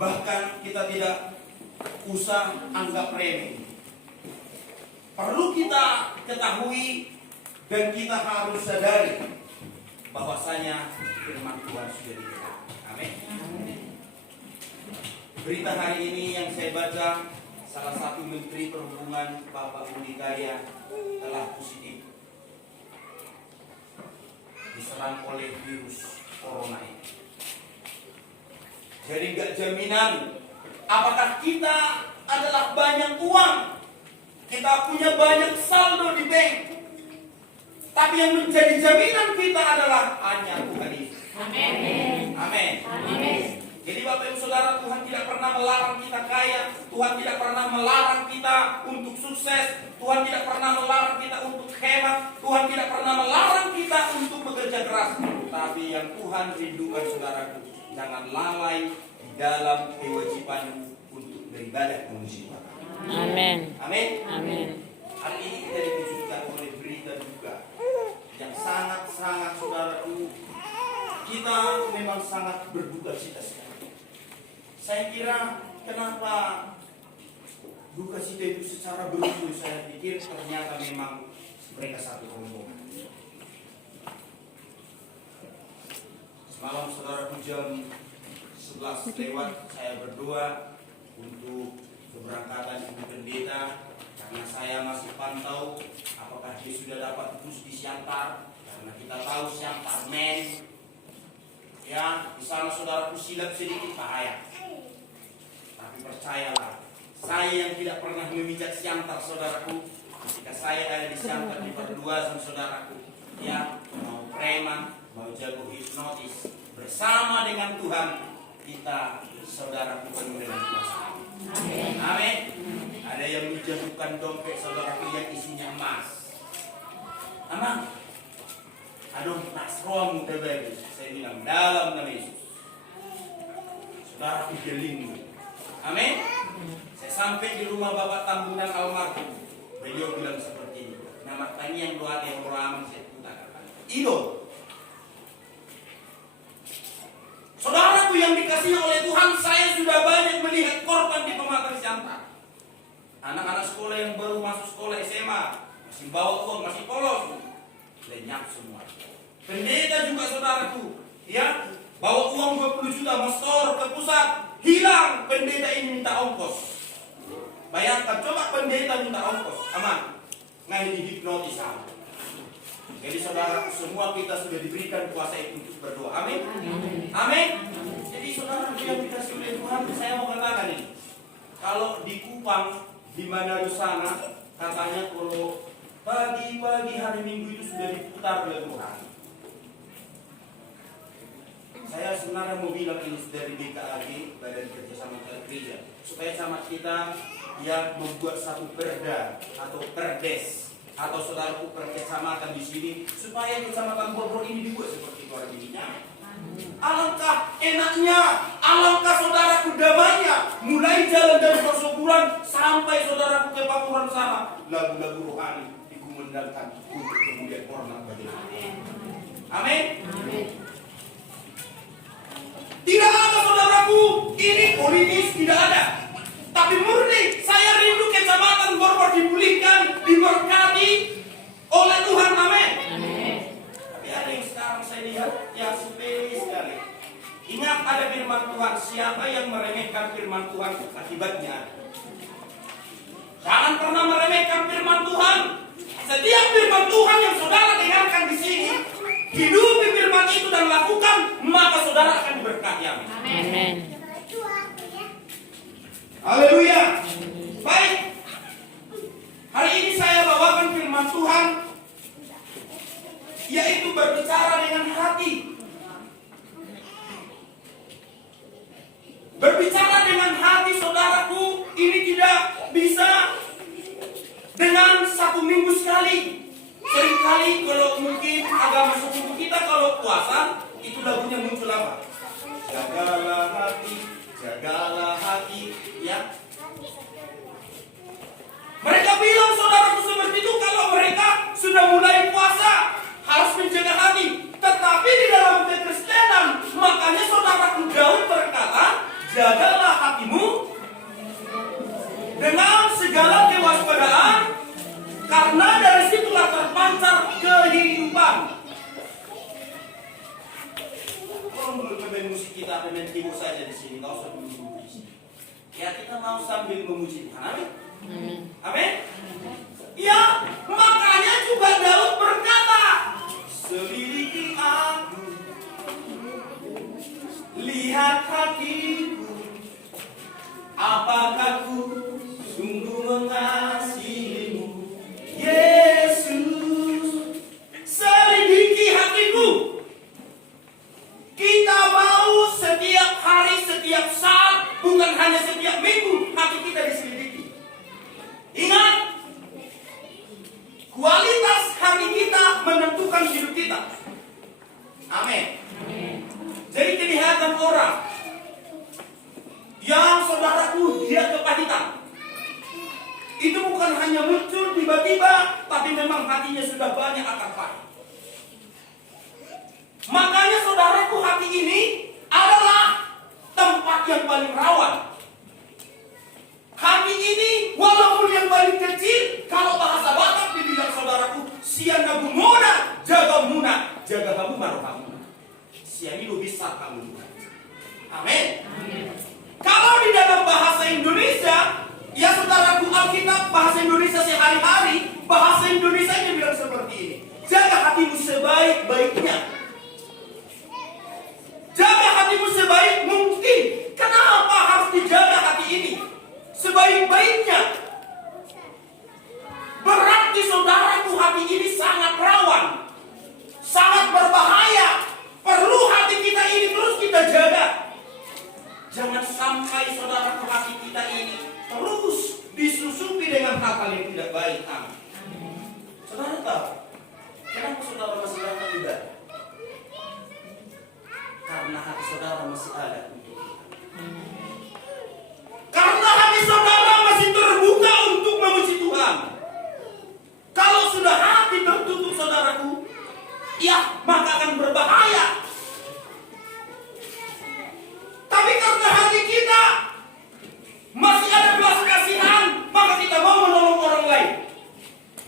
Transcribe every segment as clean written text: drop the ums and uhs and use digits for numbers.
bahkan kita tidak usah anggap remeh. Perlu kita ketahui dan kita harus sadari bahwasanya firman Tuhan sudah digelar. Amin. Berita hari ini yang saya baca, salah satu Menteri Perhubungan Bapak Budi Karya telah positif diserang oleh virus corona ini. Jadi gak jaminan apakah kita adalah banyak uang, kita punya banyak saldo di bank, tapi yang menjadi jaminan kita adalah hanya Tuhan Yesus. Amin. Amin. Amin. Jadi Bapak Ibu Saudara, Tuhan tidak pernah melarang kita kaya, Tuhan tidak pernah melarang kita untuk sukses, Tuhan tidak pernah melarang kita untuk hemat, Tuhan tidak pernah melarang kita untuk bekerja keras. Tapi yang Tuhan rindukan saudaraku, jangan lalai di dalam kewajibanmu untuk beribadah memuji Tuhan. Amin. Amin. Amin. Hari ini kita dikejutkan oleh berita duka yang sangat-sangat saudaraku, kita memang sangat berduka cita sekali. Saya kira kenapa duka cita itu secara beruntun, saya pikir ternyata memang mereka satu rombongan. Semalam saudaraku jam 11 lewat saya berdoa untuk keberangkatan Ibu Pendeta, karena saya masih pantau apakah dia sudah dapat bus di Siantar, karena kita tahu Siantar men ya, di sana saudaraku silap sedikit bahaya. Tapi percayalah, saya yang tidak pernah memijak Siantar saudaraku, ketika saya ada di Siantar di perluasan saudaraku, ya mau preman, mau jago hipnotis, bersama dengan Tuhan kita saudaraku penuh dengan kuasa. Amin. Amin. Ada yang menjatuhkan dompet saudaraku yang isinya emas. Aman. Aduh, nasrom terbaik. Saya bilang dalam nama Yesus. Saudaraku gelinggu. Amin. Saya sampai di rumah Bapak Tambunan almarhum. Beliau bilang seperti ini. Nama tani yang doa yang orang saya katakan. Idol. Saudaraku yang dikasihi oleh Tuhan, saya sudah banyak melihat korban di Pematang Siantar. Anak-anak sekolah yang baru masuk sekolah SMA, masih bawa uang, masih polos, lenyap semua. Pendeta juga saudaraku, ya, bawa uang 20 juta, mau store ke pusat, hilang. Pendeta ini minta ongkos. Bayangkan, coba pendeta minta ongkos, aman. Nggak ini hipnotis. Jadi saudara, semua kita sudah diberikan kuasa itu untuk berdoa. Amin. Amin. Jadi saudara yang dikasih oleh Tuhan, saya mau katakan ini. Kalau di Kupang, di Manado sana, katanya kalau pagi-pagi hari Minggu itu sudah diputar lagu rohani. Saya sebenarnya mau bilang ini dari BKAG, Badan Kerjasama Gereja, supaya sama kita yang membuat satu perda atau perdes, atau saudaraku kerjasamakan di sini supaya kecamatan Boroboro ini dibuat seperti itu dirinya. Alangkah enaknya, alangkah saudaraku damainya, mulai jalan dari persyukuran sampai saudaraku ke Pakuran sana, lagu-lagu rohani dikumandangkan untuk kemudian orang bagi. Amin. Tidak ada saudaraku, ini politis tidak ada. Tapi murni saya rindu kecamatan Boroboro dipulihkan, diberkati oleh Tuhan. Amin. Tapi ada yang sekarang saya lihat yang sepele sekali. Ingat ada firman Tuhan, siapa yang meremehkan firman Tuhan akibatnya. Jangan pernah meremehkan firman Tuhan. Setiap firman Tuhan yang saudara dengarkan di sini, hidupi firman itu dan lakukan, maka saudara akan diberkati. Amin. Haleluya. Baik. Hari ini saya bawakan firman Tuhan, yaitu berbicara dengan hati. Berbicara dengan hati saudaraku, ini tidak bisa dengan satu minggu sekali. Seringkali kalau mungkin agama suku kita kalau puasa, itu lagunya muncul apa? Jagalah hati, ya. Mereka bilang saudaraku seperti itu kalau mereka sudah mulai puasa harus menjaga hati. Tetapi di dalam kekristenan, makanya saudaraku Daud berkata, jagalah tapi main keyboard saja di sini, nggak usah duduk di sini. Ya kita mau sambil memuji Tuhan, amin. Amin. Ya, makanya juga Daud berkata, selidiki aku, lihat hatiku, apakah ku sungguh mengasihimu, Yesus. Selidiki hatiku. Kita mau setiap hari, setiap saat, bukan hanya setiap minggu, hati kita diselidiki. Ingat, kualitas hati kita menentukan hidup kita. Amin. Jadi kelihatan orang yang saudaraku dia kepahitan, itu bukan hanya muncul tiba-tiba, tapi memang hatinya sudah banyak akar pahit. Makanya saudaraku, hati ini adalah tempat yang paling rawan. Hati ini walaupun yang paling kecil, kalau bahasa Batak dibilang saudaraku, sian nabu moda, jaga muna, jaga habu marohamuna. Sian itu bisa kamu. Amin. Kalau di dalam bahasa Indonesia, ya saudaraku, Alkitab bahasa Indonesia sehari-hari, bahasa Indonesia nya bilang seperti ini. Jaga hatimu sebaik-baiknya. Jaga hatimu sebaik mungkin. Kenapa harus dijaga hati ini sebaik-baiknya? Berarti saudaraku, hati ini sangat rawan, sangat berbahaya. Perlu hati kita ini terus kita jaga. Jangan sampai saudaraku, hati kita ini terus disusupi dengan hal-hal yang tidak baik. Amin. Saudara tahu kenapa saudara masih datang ibadah? Karena hati saudara masih ada untuk kita. Karena hati saudara masih terbuka untuk memuji Tuhan. Kalau sudah hati tertutup saudaraku, ya maka akan berbahaya. Tapi karena hati kita masih ada belas kasihan, maka kita mau menolong orang lain.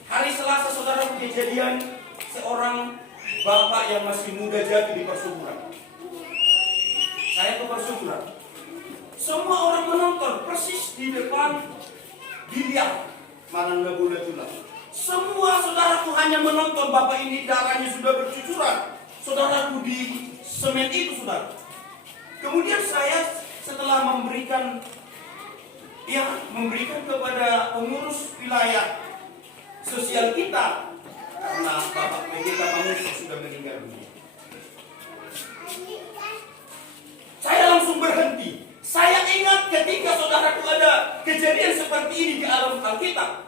Hari Selasa saudaraku, kejadian seorang bapak yang masih muda jatuh di persuburan. Saya ke persuburan. Semua orang menonton persis di depan dilihat mana nggak boleh tulang. Semua saudaraku hanya menonton bapak ini, darahnya sudah bercucuran. Saudaraku di semen itu saudara. Kemudian saya setelah memberikan kepada pengurus wilayah sosial kita, karena bapak PJK Manguso sudah meninggal dunia. Saya langsung berhenti. Saya ingat ketika saudaraku ada kejadian seperti ini di alam Alkitab.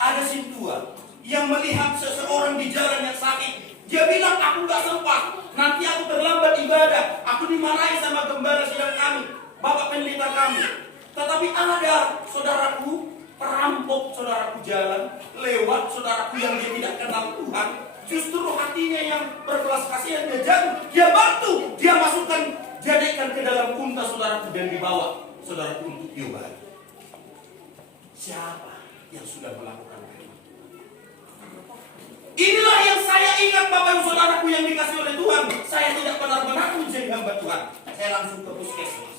Ada si tua yang melihat seseorang di jalan yang sakit. Dia bilang, aku gak sempat, nanti aku terlambat ibadah. Aku dimarahi sama gembala sidang kami, bapak pendeta kami. Tetapi ada saudaraku, perampok saudaraku jalan, lewat saudaraku yang dia tidak kenal Tuhan. Justru hatinya yang berbelas kasihan, dia jatuh, dia bantu, dia masukkan, jadikan ke dalam unta saudaraku dan dibawa saudaraku untuk diobati. Siapa yang sudah melakukan itu? Inilah yang saya ingat bapak saudaraku yang dikasih oleh Tuhan. Saya tidak benar-benar menjadi hamba Tuhan. Saya langsung ke puskesmas.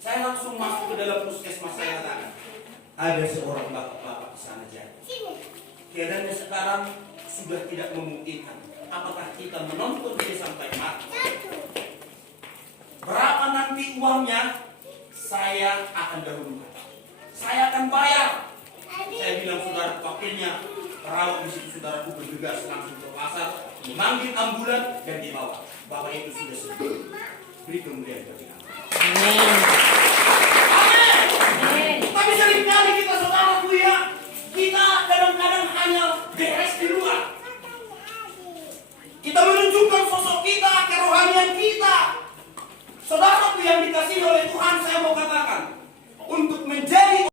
Saya langsung masuk ke dalam puskesmas. Saya katakan, ada seorang bapak-bapak di sana jadi. Keadaannya sekarang sudah tidak memungkinkan. Apakah kita menonton dia sampai mati? Berapa nanti uangnya? Saya akan dahulukan. Saya akan bayar. Saya bilang saudara, wakilnya perawat di situ saudaraku bergegas langsung ke pasar, memanggil ambulan dan dibawa. Bapak itu sudah sembuh. Beri kemuliaan bagi Allah. Amin. Tapi seringkali kita saudaraku ya, kita kadang-kadang hanya beres di luar. Kita menunjukkan sosok kita, kerohanian kita. Saudaraku yang dikasihi oleh Tuhan, saya mau katakan, untuk menjadi